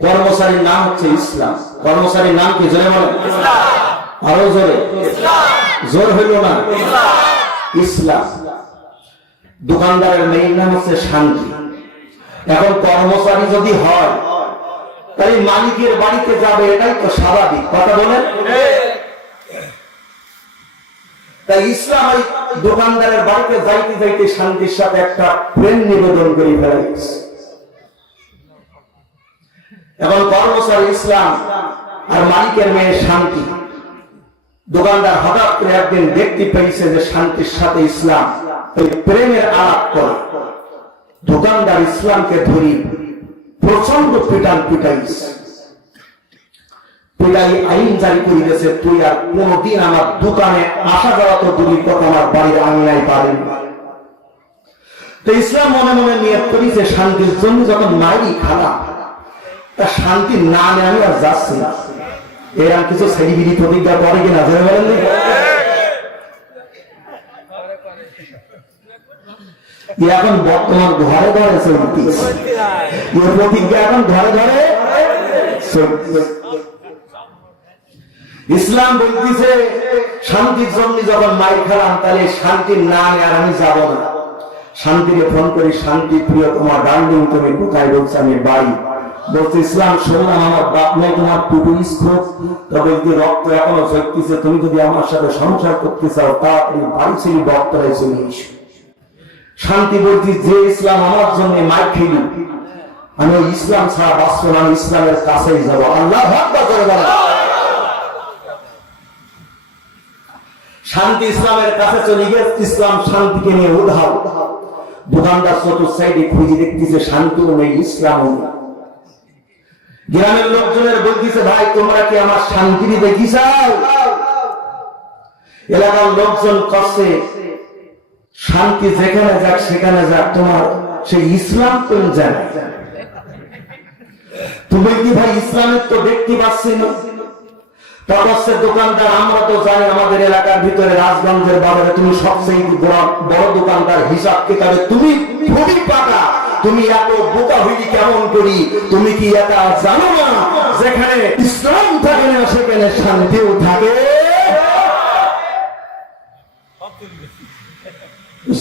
কর্মচারীর নাম হচ্ছে ইসলাম। কর্মচারীর নাম কি জোরে বলেন? আরও জোরে। জোর হইল না? ইসলাম। দোকানদারের মেইন নাম হচ্ছে শান্তি। এখন কর্মচারী যদি হয় তাই মালিকের বাড়িতে যাবে এটাই তো স্বাভাবিক। কথা বলেন? তাই ইসলাম ওই দোকানদারের বাড়িতে যাইতে যাইতে শান্তির সাথে একটা প্রেম নিবেদন করে ফেলাইছে এখন কর্মচারী ইসলাম আর মালিকের মেয়ে শান্তি। দোকানদার হঠাৎ করে একদিন দেখতে পেয়েছে যে শান্তির সাথে ইসলাম। ওই প্রেমের আলাপ করে। দোকানদার ইসলামকে ধরি প্রচণ্ড পিটান পিটাইছে পিটাই আইন জারি করে দিয়েছে তুই আর কোনদিন আমার দোকানে আসা যাওয়া তো দূরের কথা আমার বাড়ির আঙিনায় পারেন তো ইসলাম মনে মনে নিয়ে করেছে, শান্তির জন্য যখন মারি খারাপ তা শান্তি না নিয়ে আমি আর যাচ্ছি না। এরকম কিছু সেলিবিরি প্রতিজ্ঞা করে কিনা ধরে বলেন এখন বর্তমান ঘরে ঘরে চলতেছে এর প্রতিজ্ঞা এখন ঘরে চলতেছে। ইসলাম বলতেছে, শান্তির জন্য যখন মাইর খেলাম, তাহলে শান্তির না আর আমি যাব না। শান্তিকে ফোন করি, শান্তি প্রিয়, তোমার ডান্ডিং তুমি কোথায় বলছে? আমি বাড়ি। বলছে, ইসলাম আমার বাপ নাই, তোমার টুটু তবে রক্ত এখনও তুমি যদি আমার সাথে সংসার করতে চাও বাড়ি শান্তি বলছি, যে ইসলাম আমার জন্য মাইর খেলি আমি ইসলাম ছাড়া বাঁচব না, আমি ইসলামের কাছেই যাব। আল্লাহ ভাবনা করে শান্তি ইসলামের কাছে চলে গিয়ে ইসলাম শান্তিকে নিয়ে উধাও। দোকানদার চতুর সাইডে খুঁজে দেখতেছে, শান্তিও নেই, ইসলামও নেই। গ্রামের লোকজনের বলতেছে, ভাই, তোমরা কি আমার শান্তি দেখি চাও? এলাকার লোকজন করছে শান্তি যেখানে যাক, সেখানে যাক, তোমার সেই ইসলাম কোন জায়গায় তুমি কি ভাই ইসলামের তো দেখতে পাচ্ছি না? তপস্যের দোকানদার, আমরা তো জানি আমাদের এলাকার ভিতরে রাজগঞ্জের বাজারে তুমি সবচেয়ে বড় বড় দোকানদার হিসাব কিতাবে তুমি খুবই পাকা। তুমি এত বোকা হইলি কেমন করি? তুমি কি এটা জানো না? যেখানে ইসলাম থাকে না, সেখানে শান্তিও থাকে।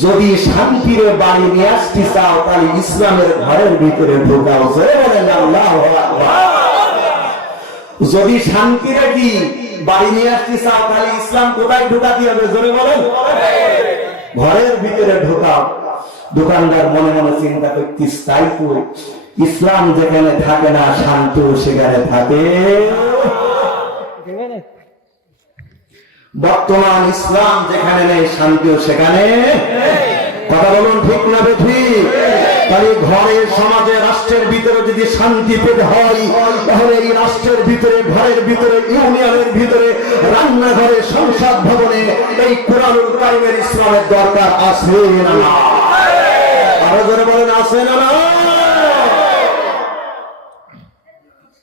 যদি শান্তির বাড়ি নিয়ে আসতে চাও, তাহলে ইসলামের ঘরের ভিতরে ঢোকাও। যদি শান্তি রাখি বাড়ি নিয়ে আসতে চাও, তাহলে ইসলাম কোথায় ঢোকাতে হবে? জোরে বলেন। ঘরের ভিতরে ঢোকাও। দোকানদার মনে মনে চিন্তা করতিস তাই তো ইসলাম যেখানে থাকে না শান্তি সেখানে থাকে। বর্তমান ইসলাম যেখানে নেই শান্তিও সেখানে কথা বলুন ঠিক না ঠিক? তাহলে ঘরের সমাজে রাষ্ট্রের ভিতরে যদি শান্তি পেতে হয় তাহলে এই রাষ্ট্রের ভিতরে ঘরের ভিতরে ইউনিয়নের ভিতরে রান্নাঘরে সংসদ ভবনে এই কোরআনুল কারিমের ইসলামের দরকার আছে না আরও জোরে বলেন আসেন না